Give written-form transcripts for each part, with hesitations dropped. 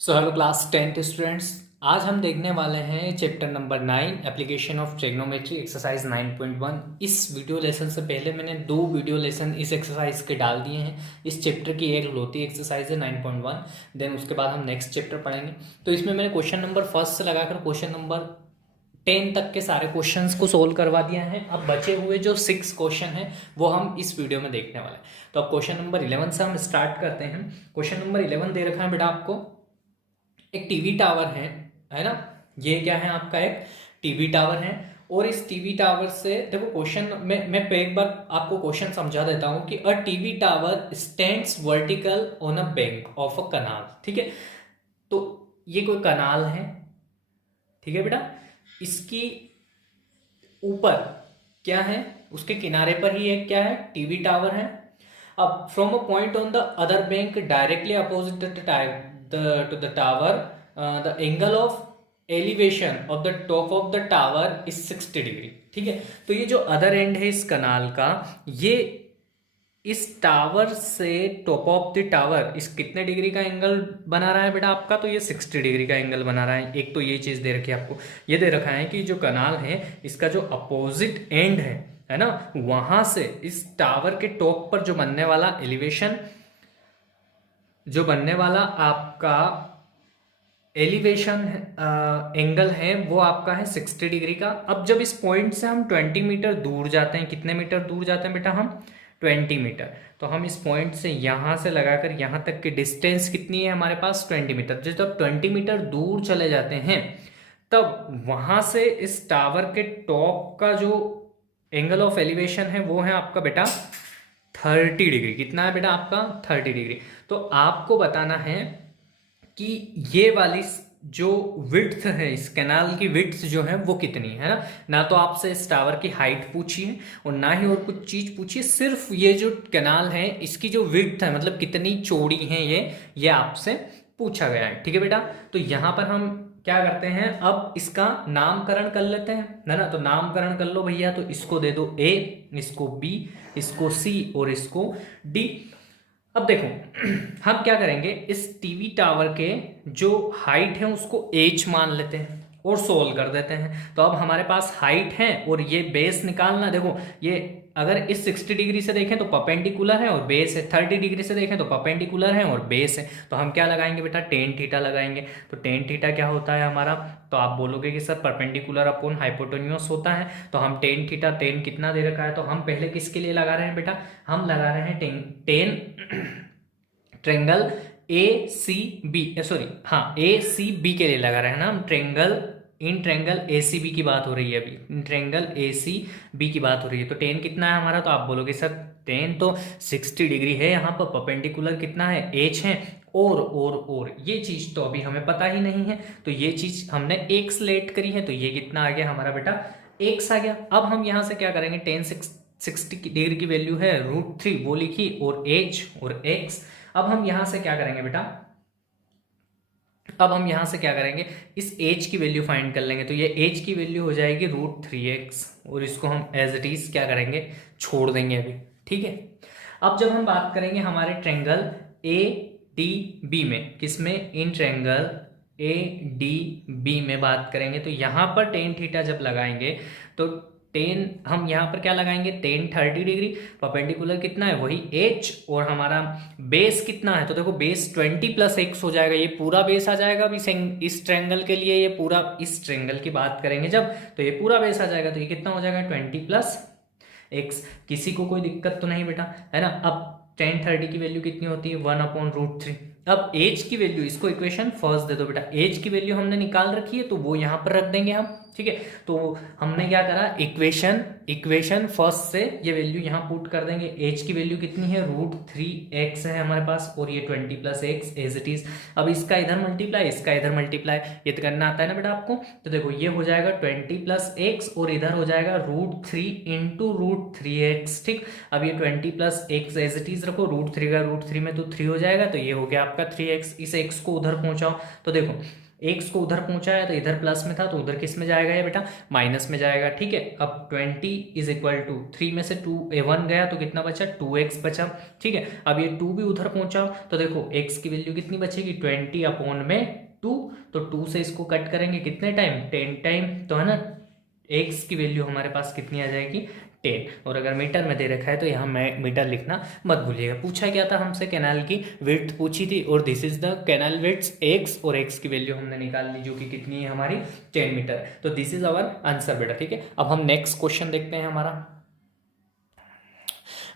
So hello class 10th students. आज हम देखने वाले हैं chapter number 9 application of trigonometry exercise 9.1। इस वीडियो लेसन से पहले मैंने 2 वीडियो लेसन इस एक्सरसाइज के डाल दिए हैं। इस चैप्टर की एक लोती एक्सरसाइज है 9.1, देन उसके बाद हम नेक्स्ट चैप्टर पढ़ेंगे। तो इसमें मैंने क्वेश्चन नंबर फर्स्ट से लगाकर क्वेश्चन नंबर 10 तक के सारे क्वेश्चंस को सोल्व करवा दिया है। अब बचे हुए जो 6 क्वेश्चन हैं वो हम इस वीडियो में देखने वाले हैं। तो अब क्वेश्चन नंबर 11 से हम स्टार्ट करते हैं। क्वेश्चन नंबर 11 दे रखा है बेटा आपको, एक टीवी टावर है ना। ये क्या है आपका, एक टीवी टावर है। और इस टीवी टावर से देखो क्वेश्चन मैं एक बार आपको क्वेश्चन समझा देता हूं कि a TV tower stands vertical on a bank of a canal. ठीक है, तो ये कोई कनाल है, ठीक है बेटा। इसकी ऊपर क्या है, उसके किनारे पर ही एक क्या है, टीवी टावर है। अब from a point on the other bank directly opposite to the tower, the angle of elevation of the top of the tower is 60 degree. ठीक है, तो ये जो अदर एंड है इस कनाल का, ये इस टावर से टॉप ऑफ द टावर इस कितने डिग्री का एंगल बना रहा है बेटा आपका, तो ये 60 डिग्री का एंगल बना रहा है। एक तो ये चीज दे रखी है आपको, ये दे रखा है कि जो कनाल है इसका जो अपोजिट एंड है ना, वहां से इस टावर के टॉप पर जो बनने वाला एलिवेशन, जो बनने वाला आपका एलिवेशन एंगल है वो आपका है 60 डिग्री का। अब जब इस पॉइंट से हम 20 मीटर दूर जाते हैं, कितने मीटर दूर जाते हैं बेटा हम, 20 मीटर। तो हम इस पॉइंट से यहां से लगाकर यहां तक की डिस्टेंस कितनी है हमारे पास, 20 मीटर। जब 20 मीटर दूर चले जाते हैं तब वहां से इस टावर के टॉप का जो एंगल ऑफ एलिवेशन है वो है आपका बेटा 30 डिग्री। कितना है बेटा आपका, 30 डिग्री। तो आपको बताना है कि ये वाली जो विड्थ है, इस कैनाल की विड्थ जो है वो कितनी है ना। ना तो आपसे इस टावर की हाइट पूछी है और ना ही और कुछ चीज पूछी है, सिर्फ ये जो कैनाल है इसकी जो विड्थ है, मतलब कितनी चौड़ी है ये आपसे पूछा गया है। ठीक है बेटा, तो यहां पर हम क्या करते हैं, अब इसका नामकरण कर लेते हैं, है ना। तो नामकरण कर लो भैया, तो इसको दे दो ए, इसको बी, इसको सी और इसको डी। अब देखो हम क्या करेंगे, इस टीवी टावर के जो हाइट है उसको एच मान लेते हैं और सोल्व कर देते हैं। तो अब हमारे पास हाइट है और ये बेस निकालना। देखो ये अगर इस 60 डिग्री से देखें तो परपेंडिकुलर है और बेस है, 30 डिग्री से देखें तो परपेंडिकुलर है और बेस है। तो हम क्या लगाएंगे बेटा, टेन थीटा लगाएंगे। तो टेन थीटा क्या होता है हमारा, तो आप बोलोगे कि सर परपेंडिकुलर अपॉन हाइपोटेन्यूस होता है। तो हम टेन थीटा, टेन कितना दे रखा है, तो हम पहले किसके लिए लगा रहे हैं बेटा, हम लगा रहे हैं tan triangle A C B, sorry हाँ ए सी बी के लिए लगा रहे हैं ना हम। इन ट्रेंगल ए सी बी की बात हो रही है अभी, इन ट्रेंगल ए सी बी की बात हो रही है। तो टेन कितना है हमारा, तो आप बोलोगे सर टेन तो 60 डिग्री है, यहाँ पर परपेंडिकुलर कितना है, एच है। और ये चीज तो अभी हमें पता ही नहीं है, तो ये चीज हमने एक्स लेट करी है, तो ये कितना आ गया हमारा बेटा, एक्स आ गया। अब हम यहाँ से क्या करेंगे, टेन 60 डिग्री की वैल्यू है √3 वो लिखी और एच और एक्स। अब हम यहां से क्या करेंगे बेटा, अब हम यहां से क्या करेंगे, इस एज की वैल्यू फाइंड कर लेंगे। तो ये एज की वैल्यू हो जाएगी √3x और इसको हम एज इट इज क्या करेंगे, छोड़ देंगे अभी। ठीक है, अब जब हम बात करेंगे हमारे ट्रेंगल ए डी बी में, किसमें, in triangle A D B में बात करेंगे, तो यहां पर टेन थीटा जब लगाएंगे तो टेन हम यहाँ पर क्या लगाएंगे, टेन 30 डिग्री, परपेंडिकुलर कितना है वही एच, और हमारा बेस कितना है, तो देखो बेस 20 + x हो जाएगा, ये पूरा बेस आ जाएगा। अभी इस ट्रेंगल के लिए ये पूरा, इस ट्रेंगल की बात करेंगे जब, तो ये पूरा बेस आ जाएगा। तो ये कितना हो जाएगा, 20 + x। किसी को कोई दिक्कत तो नहीं बेटा, है ना। अब टेन 30 की वैल्यू कितनी होती है, 1/√3। अब एज की वैल्यू, इसको इक्वेशन फर्स्ट दे दो बेटा, एज की वैल्यू हमने निकाल रखी है तो वो यहां पर रख देंगे हम। ठीक है, तो हमने क्या करा, इक्वेशन फर्स्ट से ये वैल्यू यहां पुट कर देंगे। एज की वैल्यू कितनी है, √3x है हमारे पास, और ये 20 + x एज इट इज। अब इसका इधर मल्टीप्लाई, इसका इधर मल्टीप्लाई, ये तो करना आता है ना बेटा आपको। तो देखो ये हो जाएगा 20 + x और इधर हो जाएगा √3 × √3x। ठीक, अब ये 20 + x एज इट इज रखो, √3 का √3 में तो 3 हो जाएगा, तो ये हो गया आपका 3x। इस x को उधर पहुंचाओ, तो देखो एक्स को उधर पहुंचाया तो इधर प्लस में था, तो उधर किस में जाएगा ये बेटा, माइनस में जाएगा। ठीक है, अब 20 इज इक्वल टू 3 में से 1 गया तो कितना बचा, 2x बचा। ठीक है, अब ये 2 भी उधर पहुंचाओ तो देखो x की वैल्यू कितनी बचेगी, 20 अपॉन में 2, तो 2 से इसको कट करेंगे कितने टाइम, 10 टाइम, तो है ना x की वैल्यू हमारे पास कितनी आ जाएगी, 10। और अगर मीटर में दे रखा है तो यहाँ मीटर लिखना मत भूलिएगा। पूछा क्या था हमसे, कैनाल की विड्थ पूछी थी, और this is the canal width x, और x की वैल्यू हमने निकाल ली जो कि कितनी है हमारी 10 मीटर। तो दिस इज आवर आंसर बेटा। ठीक है, अब हम नेक्स्ट क्वेश्चन देखते हैं हमारा।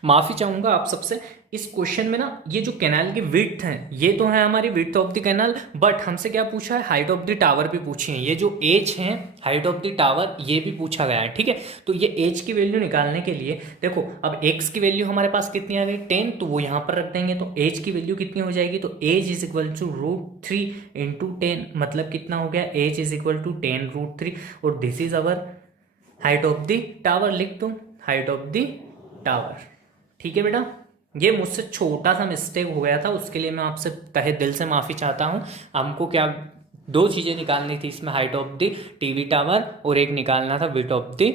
माफी चाहूंगा आप सबसे, इस क्वेश्चन में ना ये जो कैनाल की विड्थ है ये तो है हमारी width of the canal, but हमसे क्या पूछा है, हाइट ऑफ द टावर भी पूछी है। ये जो एज है हाइट ऑफ द टावर ये भी पूछा गया है। ठीक है, तो ये एज की वैल्यू निकालने के लिए देखो, अब एक्स की वैल्यू हमारे पास कितनी आ गई, 10, तो वो यहाँ पर रख देंगे, तो एज की वैल्यू कितनी हो जाएगी, तो एज इज इक्वल टू √3 इंटू 10, मतलब कितना हो गया, एज इज इक्वल टू 10√3, और this is our height of the tower. लिख दो हाइट ऑफ द टावर। ठीक है बेटा, ये मुझसे छोटा सा मिस्टेक हो गया था, उसके लिए मैं आपसे तहे दिल से माफ़ी चाहता हूँ। हमको क्या 2 चीज़ें निकालनी थी इसमें, height of the TV tower और एक निकालना था विड्थ ऑफ द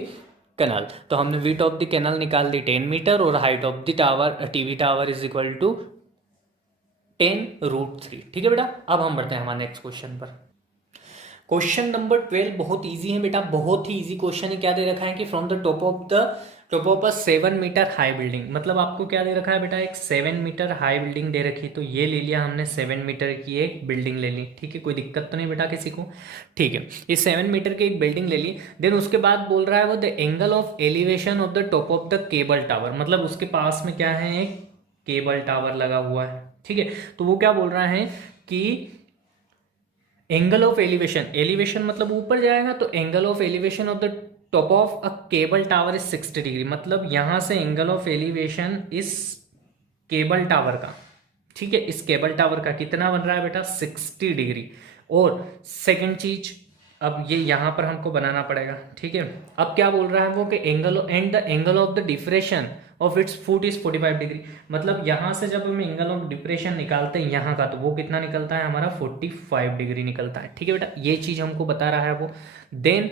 कैनाल। तो हमने विड्थ ऑफ द कैनाल निकाल दी 10 मीटर, और height of the tower TV tower is equal to 10√3। ठीक है बेटा, अब हम बढ़ते हैं हमारे नेक्स्ट क्वेश्चन पर। क्वेश्चन नंबर 12 बहुत इजी है बेटा, बहुत ही इजी क्वेश्चन है। क्या दे रखा है कि from the top of a 7 metre high building, मतलब आपको क्या दे रखा है बेटा, एक 7 मीटर हाई बिल्डिंग दे रखी, तो ये ले लिया हमने 7 मीटर की एक बिल्डिंग ले ली। ठीक है, कोई दिक्कत तो नहीं बेटा किसी को। ठीक है, ये 7 मीटर की एक बिल्डिंग ले ली। देन उसके बाद बोल रहा है वो the angle of elevation of the top of the cable tower, मतलब उसके पास में क्या है, एक केबल टावर लगा हुआ है। ठीक है, तो वो क्या बोल रहा है कि एंगल ऑफ एलिवेशन, एलिवेशन मतलब ऊपर जाएगा, तो angle of elevation of the top of a cable tower is 60 degree, मतलब यहां से एंगल ऑफ एलिवेशन इस केबल टावर का, ठीक है, इस केबल टावर का कितना बन रहा है बेटा, 60 डिग्री। और सेकंड चीज, अब ये यहां पर हमको बनाना पड़ेगा। ठीक है, अब क्या बोल रहा है वो कि angle and the angle of the depression of its foot is 45 degree, मतलब यहां से जब हम एंगल ऑफ डिप्रेशन निकालते हैं यहाँ का, तो वो कितना निकलता है हमारा 45 डिग्री निकलता है। ठीक है बेटा, ये चीज हमको बता रहा है वो। देन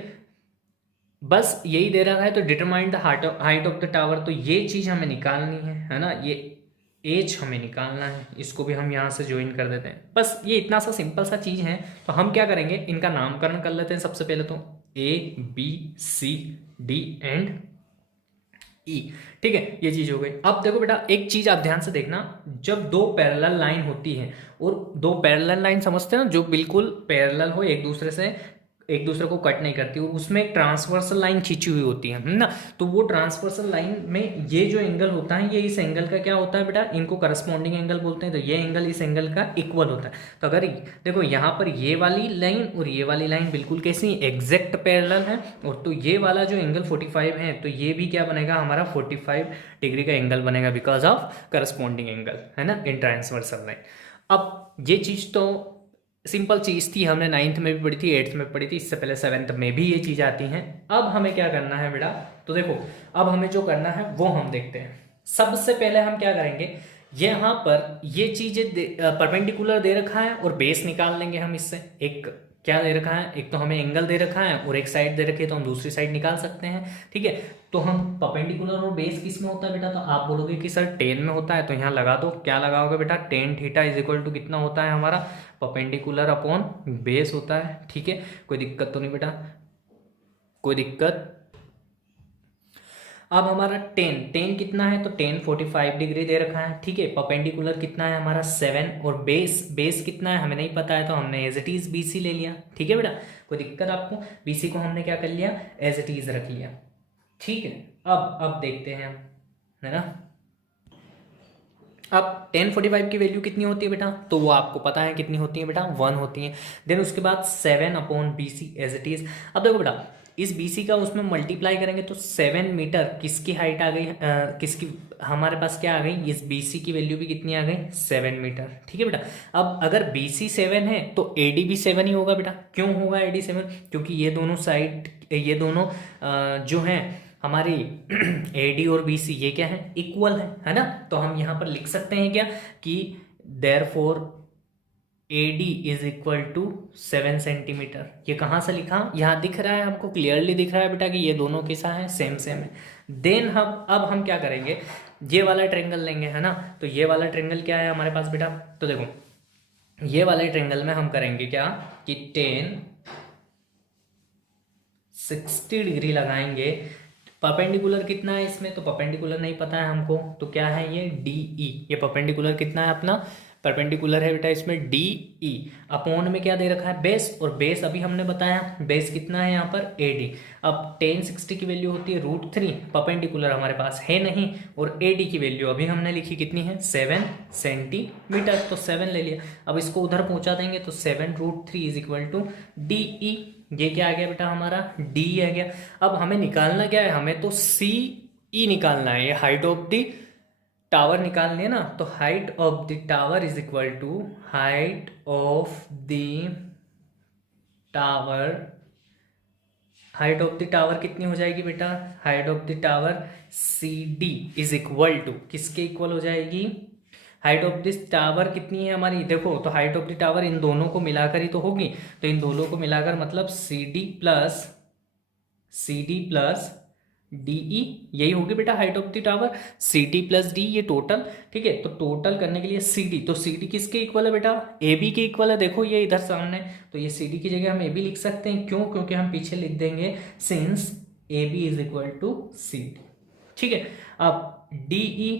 बस यही दे रहा है, तो determine the height of the tower, तो ये चीज हमें निकालनी है ना, ये एज हमें निकालना है, इसको भी हम यहाँ से ज्वाइन कर देते हैं। बस ये इतना सा सिंपल सा चीज है। तो हम क्या करेंगे, इनका नामकरण कर लेते हैं सबसे पहले, तो ABCD एंड E। ठीक है, ये चीज हो गई। अब देखो बेटा, एक चीज आप ध्यान से देखना, जब 2 पैरेलल लाइन होती है, और 2 पैरेलल लाइन समझते हैं ना, जो बिल्कुल पैरेलल हो, एक दूसरे को कट नहीं करती, और उसमें एक ट्रांसवर्सल लाइन खींची हुई होती है ना, तो वो ट्रांसवर्सल लाइन में ये जो एंगल होता है, ये इस एंगल का क्या होता है बेटा, इनको करस्पॉन्डिंग एंगल बोलते हैं, तो ये एंगल इस एंगल का इक्वल होता है। तो अगर देखो यहाँ पर ये वाली लाइन और ये वाली लाइन बिल्कुल कैसी एग्जैक्ट पैरेलल है, और तो ये वाला जो एंगल 45 है, तो ये भी क्या बनेगा हमारा 45 डिग्री का एंगल बनेगा, बिकॉज ऑफ करस्पॉन्डिंग एंगल, है ना, इन ट्रांसवर्सल लाइन। अब ये चीज तो सिंपल चीज़ थी, हमने 9th में भी पढ़ी थी, 8th में पढ़ी थी, इससे पहले 7th में भी ये चीज़ आती हैं। अब हमें क्या करना है बेटा, तो देखो अब हमें जो करना है वो हम देखते हैं। सबसे पहले हम क्या करेंगे, यहाँ पर ये चीज़ें परपेंडिकुलर दे रखा है, और बेस निकाल लेंगे हम इससे। एक क्या दे रखा है, एक तो हमें एंगल दे रखा है, और एक साइड दे रखी है, तो हम दूसरी साइड निकाल सकते हैं। ठीक है, तो हम परपेंडिकुलर और बेस किस में होता है बेटा, तो आप बोलोगे कि सर टेन में होता है, तो यहाँ लगा दो, क्या लगाओगे बेटा, tan theta is equal to कितना होता है हमारा, परपेंडिकुलर अपॉन बेस होता है। ठीक है, कोई दिक्कत तो नहीं बेटा, कोई दिक्कत। अब हमारा टेन कितना है, तो टेन 45 डिग्री दे रखा है। ठीक है, परपेंडिकुलर कितना है हमारा 7, और बेस कितना है हमें नहीं पता है, तो हमने एज इट इज BC ले लिया। ठीक है बेटा, कोई दिक्कत आपको, BC को हमने क्या कर लिया, एज इट इज रख लिया। ठीक है, अब देखते हैं हम, है ना। अब 1045 की वैल्यू कितनी होती है बेटा, तो वो आपको पता है कितनी होती है बेटा, 1 होती है। देन उसके बाद 7/BC एज इट इज। अब देखो बेटा, इस BC का उसमें मल्टीप्लाई करेंगे तो 7 मीटर किसकी हाइट आ गई, किसकी हमारे पास क्या आ गई, इस BC की वैल्यू भी कितनी आ गई, 7 मीटर। ठीक है बेटा, अब अगर BC 7 है तो AD भी 7 ही होगा बेटा। क्यों होगा AD 7, क्योंकि ये दोनों साइड, ये दोनों जो हैं हमारी AD और BC, ये क्या है, इक्वल है ना। तो हम यहाँ पर लिख सकते हैं क्या कि therefore AD is equal to 7 centimetre. ये कहाँ से लिखा, यहाँ दिख रहा है हमको, क्लियरली दिख रहा है बेटा कि ये दोनों कैसा है, सेम सेम है। देन अब हम क्या करेंगे, ये वाला ट्रेंगल लेंगे, है ना। तो ये वाला ट्रेंगल क्या है हमारे पास बेटा, तो देखो ये वाले ट्रेंगल में हम करेंगे क्या कि 60 डिग्री लगाएंगे। परपेंडिकुलर कितना है इसमें, तो परपेंडिकुलर नहीं पता है हमको, तो क्या है ये DE। ये परपेंडिकुलर कितना है अपना, परपेंडिकुलर है बेटा इसमें DE। अपॉन में क्या दे रखा है, बेस, और बेस अभी हमने बताया बेस कितना है यहाँ पर AD। अब tan 60 की वैल्यू होती है √3, परपेंडिकुलर हमारे पास है नहीं, और AD की वैल्यू अभी हमने लिखी कितनी है, 7 सेंटीमीटर, तो 7 ले लिया। अब इसको उधर पहुंचा देंगे तो 7√3 इज इक्वल टू DE। ये क्या आ गया बेटा हमारा, D आ गया। अब हमें निकालना क्या है, हमें तो CE निकालना है, ये हाइट ऑफ द टावर निकालनी है ना। तो height of the tower is equal to height of the tower, height of the tower कितनी हो जाएगी बेटा, height of the tower CD is equal to किसके इक्वल हो जाएगी, हाइट ऑफ दिस टावर कितनी है हमारी, देखो तो हाइट ऑफ द टावर इन दोनों को मिलाकर ही तो होगी, तो इन दोनों को मिलाकर मतलब CD प्लस DE, यही होगी बेटा height of the tower, CD plus D, ये टोटल, ठीक है। तो टोटल करने के लिए CD, तो CD किसके इक्वल है बेटा, AB के इक्वल है। देखो ये इधर सामने, तो ये CD की जगह हम AB लिख सकते हैं, क्यों, क्योंकि हम पीछे लिख देंगे since AB is equal to CD, ठीक है। अब DE,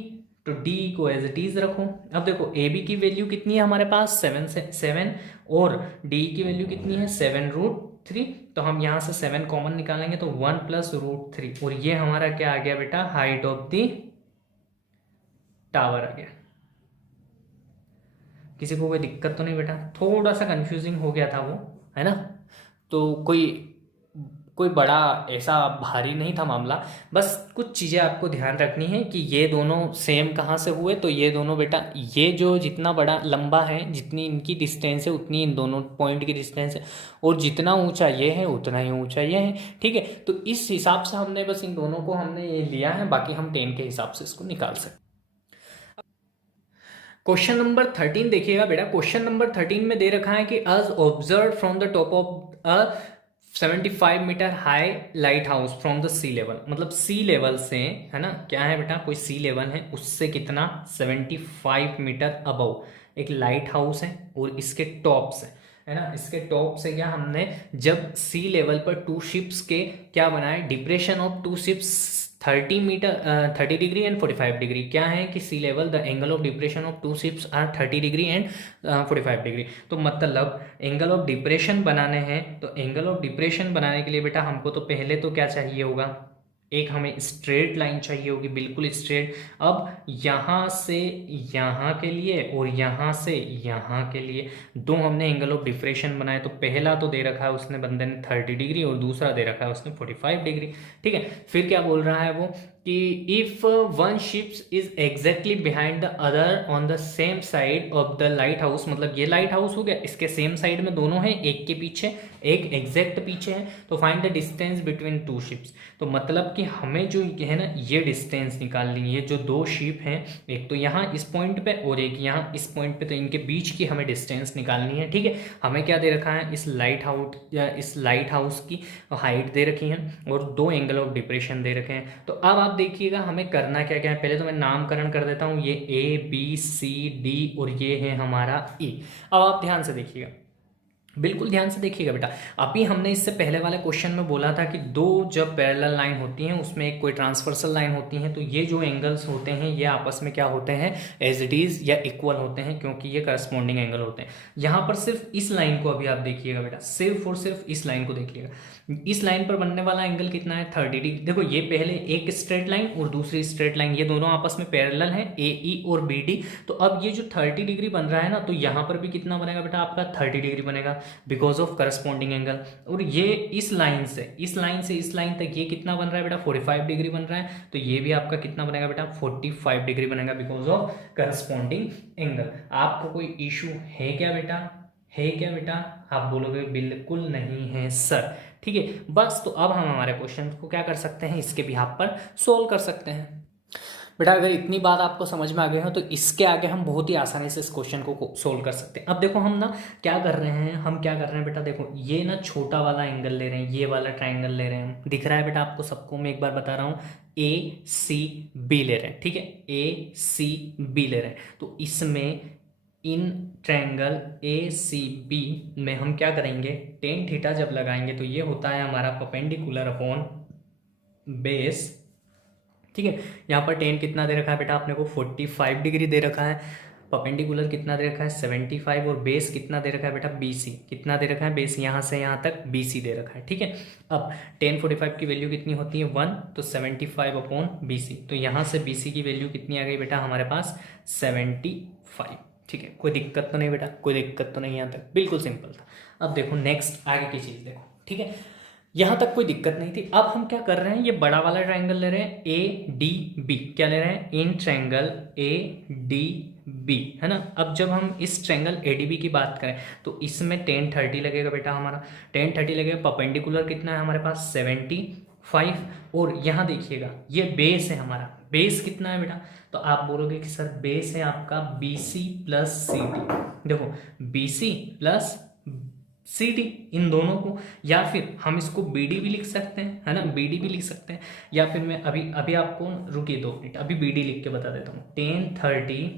तो D को एज इट इज रखो। अब देखो AB की वैल्यू कितनी है हमारे पास, 7 और DE की वैल्यू कितनी है, 7√3। तो हम यहाँ से 7 कॉमन निकालेंगे तो 1 प्लस √3, और ये हमारा क्या आ गया बेटा, हाइट ऑफ द टावर आ गया। किसी को कोई दिक्कत तो नहीं बेटा, थोड़ा सा कंफ्यूजिंग हो गया था वो, है ना। तो कोई बड़ा ऐसा भारी नहीं था मामला, बस कुछ चीज़ें आपको ध्यान रखनी है कि ये दोनों सेम कहाँ से हुए, तो ये दोनों बेटा, ये जो जितना बड़ा लंबा है, जितनी इनकी डिस्टेंस है उतनी इन दोनों पॉइंट की डिस्टेंस है, और जितना ऊंचा ये है उतना ही ऊंचा ये है, ठीक है। तो इस हिसाब से हमने बस इन दोनों को हमने ये लिया है, बाकी हम 10 के हिसाब से इसको निकाल सकते। क्वेश्चन नंबर 13 देखिएगा बेटा, क्वेश्चन नंबर 13 में दे रखा है कि as observe from the top of 75 metre high lighthouse from the sea level, मतलब सी लेवल से, है ना, क्या है बेटा, कोई सी लेवल है उससे कितना 75 मीटर अबव एक लाइट हाउस है, और इसके टॉप से, है ना, इसके टॉप से क्या हमने जब सी लेवल पर 2 शिप्स के क्या बनाए, depression of 2 ships 30 degree and 45 degree. क्या है कि sea level the angle of depression of 2 ships are 30 degree and 45 degree. तो मतलब एंगल ऑफ डिप्रेशन बनाने हैं, तो एंगल ऑफ डिप्रेशन बनाने के लिए बेटा हमको तो पहले तो क्या चाहिए होगा, एक हमें स्ट्रेट लाइन चाहिए होगी, बिल्कुल स्ट्रेट। अब यहाँ से यहाँ के लिए और यहाँ से यहाँ के लिए दो हमने एंगल ऑफ डिफ्रेक्शन बनाए, तो पहला तो दे रखा है उसने बंदे ने 30 डिग्री और दूसरा दे रखा है उसने 45 डिग्री, ठीक है। फिर क्या बोल रहा है वो कि if one ships is exactly behind the other on the same side of the light house, मतलब ये लाइट हाउस हो गया, इसके सेम साइड में दोनों हैं, एक के पीछे एक एग्जैक्ट पीछे है, तो find the distance between 2 ships. तो मतलब कि हमें जो है ना ये डिस्टेंस निकालनी है, ये जो 2 शिप हैं, एक तो यहाँ इस पॉइंट पे और एक यहाँ इस पॉइंट पे, तो इनके बीच की हमें डिस्टेंस निकालनी है, ठीक है। हमें क्या दे रखा है, इस लाइट हाउस की हाइट दे रखी है और 2 एंगल ऑफ डिप्रेशन दे रखे हैं। तो अब आप देखिएगा हमें करना क्या क्या है, पहले तो मैं नामकरण कर देता हूँ, ये ABCD और ये है हमारा E। अब आप ध्यान से देखिएगा, बिल्कुल ध्यान से देखिएगा बेटा। अभी हमने इससे पहले वाले क्वेश्चन में बोला था कि 2 जब पैरेलल लाइन होती हैं उसमें एक कोई ट्रांसवर्सल लाइन होती है, तो ये जो एंगल्स होते हैं ये आपस में क्या होते हैं, एज इट इज या इक्वल होते हैं, क्योंकि ये करस्पॉन्डिंग एंगल होते हैं। यहाँ पर सिर्फ इस लाइन को अभी आप देखिएगा बेटा, सिर्फ और सिर्फ इस लाइन को देखिएगा, इस लाइन पर बनने वाला एंगल कितना है, 30 डिग्री। देखो ये पहले एक स्ट्रेट लाइन और दूसरी स्ट्रेट लाइन, ये दोनों आपस में पैरेलल है, AE और BD। तो अब ये जो 30 डिग्री बन रहा है ना, तो यहाँ पर भी कितना बनेगा बेटा आपका 30 डिग्री बनेगा, बिकॉज ऑफ करस्पॉन्डिंग एंगल। और ये इस लाइन से इस लाइन तक ये कितना बन रहा है बेटा, 45 डिग्री बन रहा है, तो ये भी आपका कितना बनेगा बेटा, 45 डिग्री बनेगा, बिकॉज ऑफ करस्पॉन्डिंग एंगल। आपको कोई इशू है क्या बेटा, है क्या बेटा, आप बोलोगे बिल्कुल नहीं है सर, ठीक है। बस तो अब हम हमारे क्वेश्चन को क्या कर सकते हैं, इसके बिहाफ पर सोल्व कर सकते हैं। बेटा अगर इतनी बात आपको समझ में आ गई हो तो इसके आगे हम बहुत ही आसानी से इस क्वेश्चन को सोल्व कर सकते हैं। अब देखो हम ना क्या कर रहे हैं, हम क्या कर रहे हैं बेटा, देखो ये ना छोटा वाला एंगल ले रहे हैं, ये वाला ट्राइंगल ले रहे हैं, दिख रहा है बेटा आपको सबको, मैं एक बार बता रहा हूँ, ए सी बी ले रहे हैं, ठीक है, ए सी बी ले रहे हैं। तो इसमें इन ट्रायंगल ए सी बी में हम क्या करेंगे, टेन थीटा जब लगाएंगे तो ये होता है हमारा परपेंडिकुलर अपॉन बेस, ठीक है। यहाँ पर टेन कितना दे रखा है बेटा आपने को 45 डिग्री दे रखा है, परपेंडिकुलर कितना दे रखा है 75, और बेस कितना दे रखा है बेटा BC, कितना दे रखा है बेस यहाँ से यहाँ तक BC दे रखा है, ठीक है। अब टेन 45 की वैल्यू कितनी होती है 1, तो 75 अपॉन BC, तो यहाँ से BC की वैल्यू कितनी आ गई बेटा हमारे पास 75, ठीक है। कोई दिक्कत तो नहीं बेटा, कोई दिक्कत तो नहीं, यहाँ तक बिल्कुल सिंपल था। अब देखो नेक्स्ट आगे की चीज़ देखो, ठीक है, यहाँ तक कोई दिक्कत नहीं थी। अब हम क्या कर रहे हैं, ये बड़ा वाला ट्रायंगल ले रहे हैं ADB, क्या ले रहे हैं, इन ट्रायंगल ADB, है ना। अब जब हम इस ट्रायंगल ADB की बात करें तो इसमें टेन 30 लगेगा बेटा हमारा, टेन 30 लगेगा, परपेंडिकुलर कितना है हमारे पास 75, और यहाँ देखिएगा ये बेस है हमारा, बेस कितना है बेटा, तो आप बोलोगे कि सर बेस है आपका BC प्लस CD, देखो BC प्लस CD इन दोनों को, या फिर हम इसको BD भी लिख सकते हैं, है ना, BD भी लिख सकते हैं, या फिर मैं अभी अभी आपको रुकिए 2 मिनट, अभी BD लिख के बता देता हूँ। टेन 30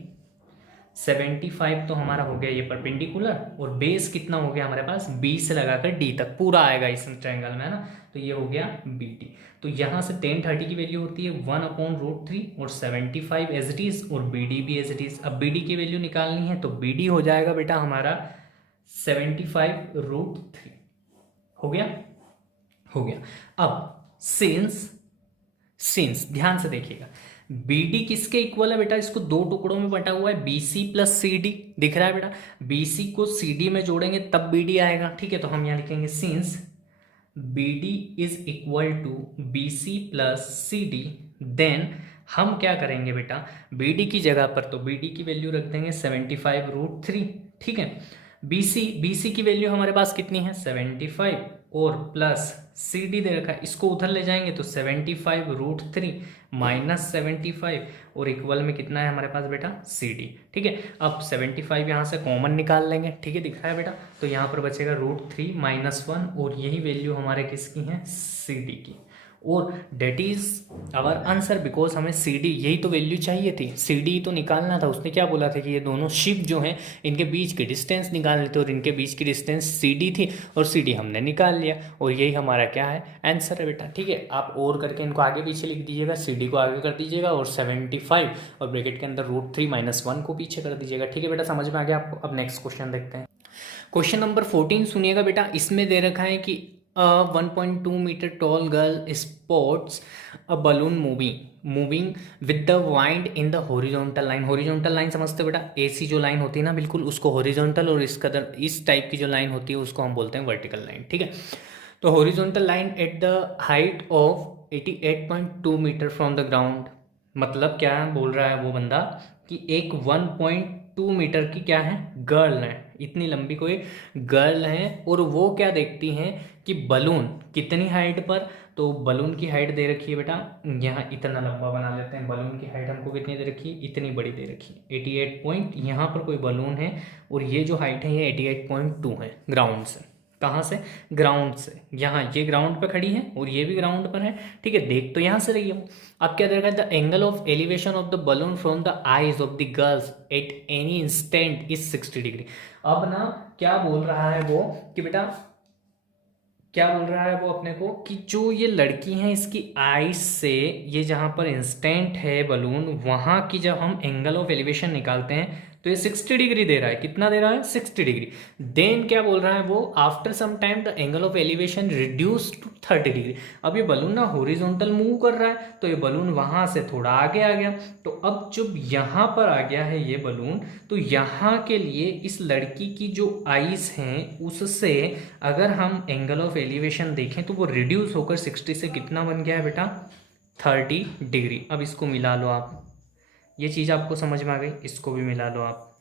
75 तो हमारा हो गया ये परपेंडिकुलर, और बेस कितना हो गया हमारे पास B से लगाकर D तक पूरा आएगा इस ट्रायंगल में, है ना, तो ये हो गया BD। तो यहाँ से टेन 30 की वैल्यू होती है 1/√3 और 75 एज इट इज, और BD भी एज इट इज। अब BD की वैल्यू निकालनी है तो BD हो जाएगा बेटा हमारा 75√3, हो गया, हो गया। अब सिंस ध्यान से देखिएगा, BD किसके इक्वल है बेटा, इसको दो टुकड़ों में बटा हुआ है, BC प्लस CD, दिख रहा है बेटा, BC को CD में जोड़ेंगे तब BD आएगा, ठीक है। तो हम यहाँ लिखेंगे since BD is equal to BC plus CD, then हम क्या करेंगे बेटा, BD की जगह पर तो BD की वैल्यू रख देंगे 75√3, ठीक है। BC की वैल्यू हमारे पास कितनी है 75, और प्लस CD दे रखा है, इसको उधर ले जाएंगे तो 75√3 माइनस 75, और इक्वल में कितना है हमारे पास बेटा CD, ठीक है। अब 75 यहाँ से कॉमन निकाल लेंगे, ठीक है, दिख रहा है बेटा, तो यहाँ पर बचेगा √3 - 1, और यही वैल्यू हमारे किसकी है CD की, और that is our answer, because हमें CD यही तो वैल्यू चाहिए थी, CD तो निकालना था। उसने क्या बोला था कि ये दोनों शिप जो हैं इनके बीच के डिस्टेंस निकालने थे, और इनके बीच की डिस्टेंस CD थी, और CD हमने निकाल लिया, और यही हमारा क्या है आंसर है बेटा, ठीक है। आप और करके इनको आगे पीछे लिख दीजिएगा, CD को आगे कर दीजिएगा, और 75 और ब्रैकेट के अंदर √3 - 1 को पीछे कर दीजिएगा, ठीक है बेटा, समझ में आ गया आपको। अब नेक्स्ट क्वेश्चन देखते हैं। क्वेश्चन नंबर 14 सुनिएगा बेटा, इसमें दे रखा है कि 1.2 metre tall girl spots a balloon moving with the wind in the horizontal line. Horizontal line समझते हो बेटा, AC जो लाइन होती है ना बिल्कुल उसको हॉरिजॉन्टल, और इस टाइप की जो लाइन होती है उसको हम बोलते हैं वर्टिकल लाइन, ठीक है। तो horizontal line at the height of 88.2 metre from the ground, मतलब क्या बोल रहा है वो बंदा कि एक 1.2 मीटर की क्या है गर्ल है, इतनी लंबी कोई गर्ल है, और वो क्या देखती हैं कि बलून कितनी हाइट पर, तो बलून की हाइट दे रखी है बेटा, यहाँ इतना लंबा बना लेते हैं, बलून की हाइट हमको कितनी दे रखी है, इतनी बड़ी दे रखी है 88 पॉइंट, यहाँ पर कोई बलून है, और ये जो हाइट है ये 88.2 है ग्राउंड से, कहाँ से, ग्राउंड से, यहाँ ये ग्राउंड पर खड़ी है और ये भी ग्राउंड पर है, ठीक है, देख तो यहाँ से रही है। अब क्या दे रखा है, the angle of elevation of the balloon from the eyes of the girls at any instant is 60 degree. अब ना क्या बोल रहा है वो कि बेटा, क्या बोल रहा है वो अपने को कि जो ये लड़की है इसकी आईज से ये जहाँ पर इंस्टेंट है बलून, वहाँ की जब हम एंगल ऑफ एलिवेशन निकालते हैं तो ये 60 डिग्री दे रहा है, कितना दे रहा है 60 डिग्री। देन क्या बोल रहा है वो, after some time the angle of elevation reduce to 30 degree. अब ये बलून ना हॉरिजॉन्टल मूव कर रहा है, तो ये बलून वहां से थोड़ा आगे आ गया, तो अब जब यहाँ पर आ गया है ये बलून, तो यहाँ के लिए इस लड़की की जो आईज हैं उससे अगर हम एंगल ऑफ एलिवेशन देखें तो वो रिड्यूस होकर 60 से कितना बन गया है बेटा 30 डिग्री। अब इसको मिला लो आप, ये चीज़ आपको समझ में आ गई, इसको भी मिला लो आप।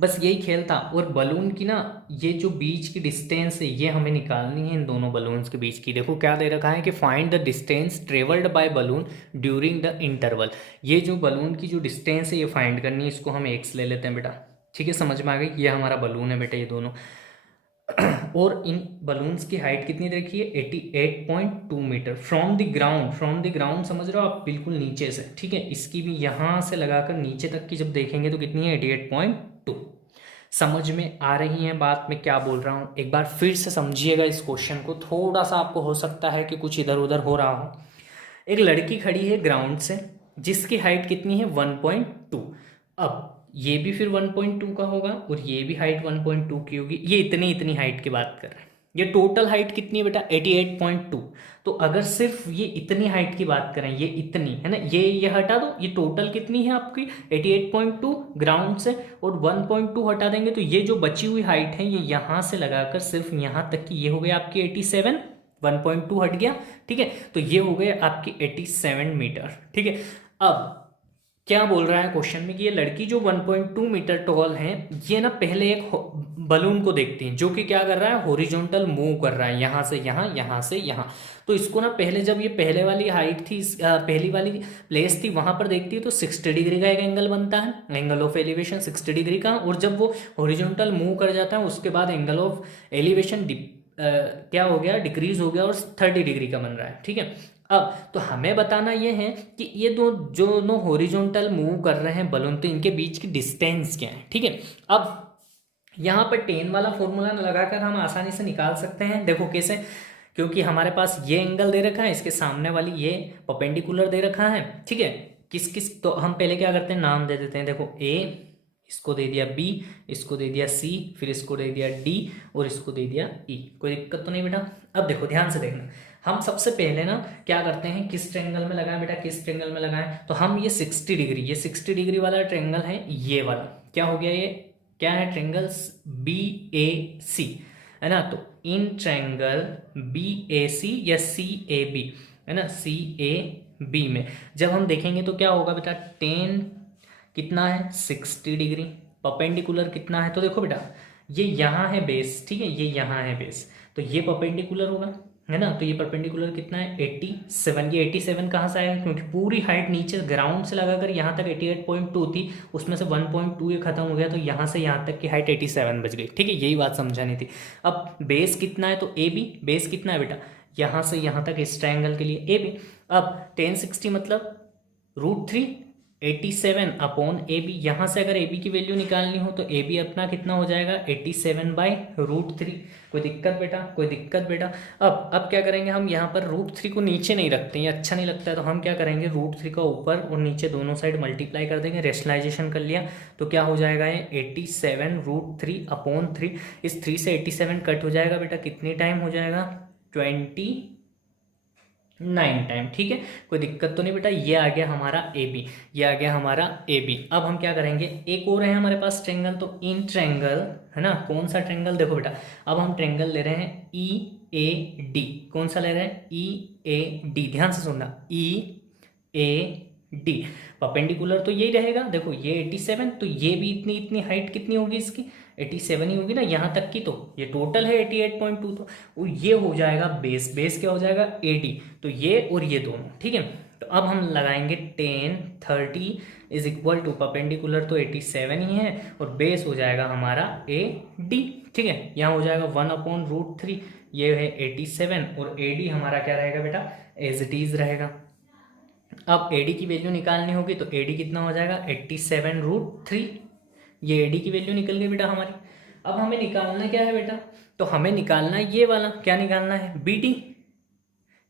बस यही खेल था। और बलून की ना ये जो बीच की डिस्टेंस है ये हमें निकालनी है इन दोनों बलून्स के बीच की। देखो क्या दे रखा है कि find the distance travelled by balloon during the interval. ये जो बलून की जो डिस्टेंस है ये फाइंड करनी है, इसको हम एक्स ले लेते हैं बेटा। ठीक है, समझ में आ गई। ये हमारा बलून है बेटा, ये दोनों। और इन बलून्स की हाइट कितनी देखिए 88.2 metre from the ground. From the ground समझ रहे हो आप, बिल्कुल नीचे से। ठीक है, इसकी भी यहाँ से लगाकर नीचे तक की जब देखेंगे तो कितनी है 88.2। समझ में आ रही है बात मैं क्या बोल रहा हूँ? एक बार फिर से समझिएगा इस क्वेश्चन को, थोड़ा सा आपको हो सकता है कि कुछ इधर उधर हो रहा हो। एक लड़की खड़ी है ग्राउंड से जिसकी हाइट कितनी है 1.2। अब ये भी फिर 1.2 का होगा और ये भी हाइट 1.2 की होगी। ये इतनी हाइट की बात कर रहे हैं। ये टोटल हाइट कितनी है बेटा 88.2। तो अगर सिर्फ ये इतनी हाइट की बात करें, ये इतनी है ना, ये हटा दो, ये टोटल कितनी है आपकी 88.2 ग्राउंड से, और 1.2 हटा देंगे तो ये जो बची हुई हाइट है ये यहाँ से लगाकर सिर्फ यहाँ तक की, ये हो गया आपकी 87। 1.2 हट गया। ठीक है, तो ये हो गए आपकी 87 मीटर। ठीक है, अब क्या बोल रहा है क्वेश्चन में कि ये लड़की जो 1.2 मीटर टॉल है, ये ना पहले एक बलून को देखती है जो कि क्या कर रहा है, हॉरिजॉन्टल मूव कर रहा है यहाँ से यहाँ, यहाँ से यहाँ। तो इसको ना पहले जब ये पहले वाली हाइट थी, पहली वाली प्लेस थी, वहां पर देखती है तो 60 डिग्री का एक एंगल बनता है, एंगल ऑफ एलिवेशन 60 डिग्री का। और जब वो हॉरिजॉन्टल मूव कर जाता है उसके बाद एंगल ऑफ एलिवेशन क्या हो गया, डिक्रीज हो गया और 30 डिग्री का बन रहा है। ठीक है, अब तो हमें बताना ये है कि ये दोनों हॉरिजॉन्टल मूव कर रहे हैं बलून, तो इनके बीच की डिस्टेंस क्या है। ठीक है, अब यहाँ पर टेन वाला फॉर्मूला लगाकर हम आसानी से निकाल सकते हैं। देखो कैसे, क्योंकि हमारे पास ये एंगल दे रखा है, इसके सामने वाली ये परपेंडिकुलर दे रखा है। ठीक है, किस किस, तो हम पहले क्या करते हैं, नाम दे देते हैं। देखो ए, इसको दे दिया बी, इसको दे दिया सी, फिर इसको दे दिया डी और इसको दे दिया ई। कोई दिक्कत तो नहीं बेटा? अब देखो ध्यान से देखना, हम सबसे पहले ना क्या करते हैं, किस ट्रेंगल में लगाएं बेटा, किस ट्रेंगल में लगाएं? तो हम ये 60 डिग्री, ये 60 डिग्री वाला ट्रेंगल है, ये वाला क्या हो गया, ये क्या है, ट्रेंगल्स बी ए सी है ना। तो इन ट्रेंगल बी ए सी या सी ए बी है ना, सी ए बी में जब हम देखेंगे तो क्या होगा बेटा, 10 कितना है 60 डिग्री, परपेंडिकुलर कितना है, तो देखो बेटा ये यहाँ है बेस। ठीक है, ये यहाँ है बेस, तो ये परपेंडिकुलर होगा है ना। तो ये परपेंडिकुलर कितना है 87। ये 87 कहाँ से आएगा, क्योंकि पूरी हाइट नीचे ग्राउंड से लगाकर यहाँ तक 88.2 थी, उसमें से 1.2 ये खत्म हो गया, तो यहाँ से यहाँ तक की हाइट 87 बच गई। ठीक है, यही बात समझानी थी। अब बेस कितना है, तो ए बी, बेस कितना है बेटा, यहाँ से यहाँ तक इस ट्रायंगल के लिए ए बी। अब 1060 मतलब √3, 87 अपॉन ए बी। यहाँ से अगर ए बी की वैल्यू निकालनी हो तो ए बी अपना कितना हो जाएगा 87/√3। कोई दिक्कत बेटा, कोई दिक्कत बेटा? अब क्या करेंगे, हम यहाँ पर √3 को नीचे नहीं रखते हैं, अच्छा नहीं लगता है, तो हम क्या करेंगे √3 का ऊपर और नीचे दोनों साइड मल्टीप्लाई कर देंगे। रेशनलाइजेशन कर लिया तो क्या हो जाएगा, ये 87√3/3। इस 3 से 87 कट हो जाएगा बेटा, कितनी टाइम हो जाएगा 29 टाइम। ठीक है, कोई दिक्कत तो नहीं बेटा? ये आ गया हमारा ए बी, ये आ गया हमारा ए बी। अब हम क्या करेंगे, एक और है हमारे पास ट्रेंगल, तो इन ट्रेंगल है ना, कौन सा ट्रेंगल, देखो बेटा अब हम ट्रेंगल ले रहे हैं ई ए डी। कौन सा ले रहे हैं, ई ए डी, ध्यान से सुनना, ई ए डी। परपेंडिकुलर तो यही रहेगा, देखो ये 87, तो ये भी इतनी हाइट कितनी होगी इसकी 87 ही होगी ना यहाँ तक की, तो ये टोटल है 88.2, तो ये हो जाएगा बेस। बेस क्या हो जाएगा AD, तो ये और ये दोनों। ठीक है, तो अब हम लगाएंगे 10 30 इज इक्वल टू, परपेंडिकुलर तो 87 ही है और बेस हो जाएगा हमारा AD। ठीक है, यहाँ हो जाएगा 1/√3, ये है 87 और AD हमारा क्या रहेगा बेटा, एज इट इज रहेगा। अब AD की वैल्यू निकालनी होगी तो AD कितना हो जाएगा 87√3, ये AD की वैल्यू निकल गई बेटा हमारी। अब हमें निकालना क्या है बेटा, तो हमें निकालना है ये वाला, क्या निकालना है BD,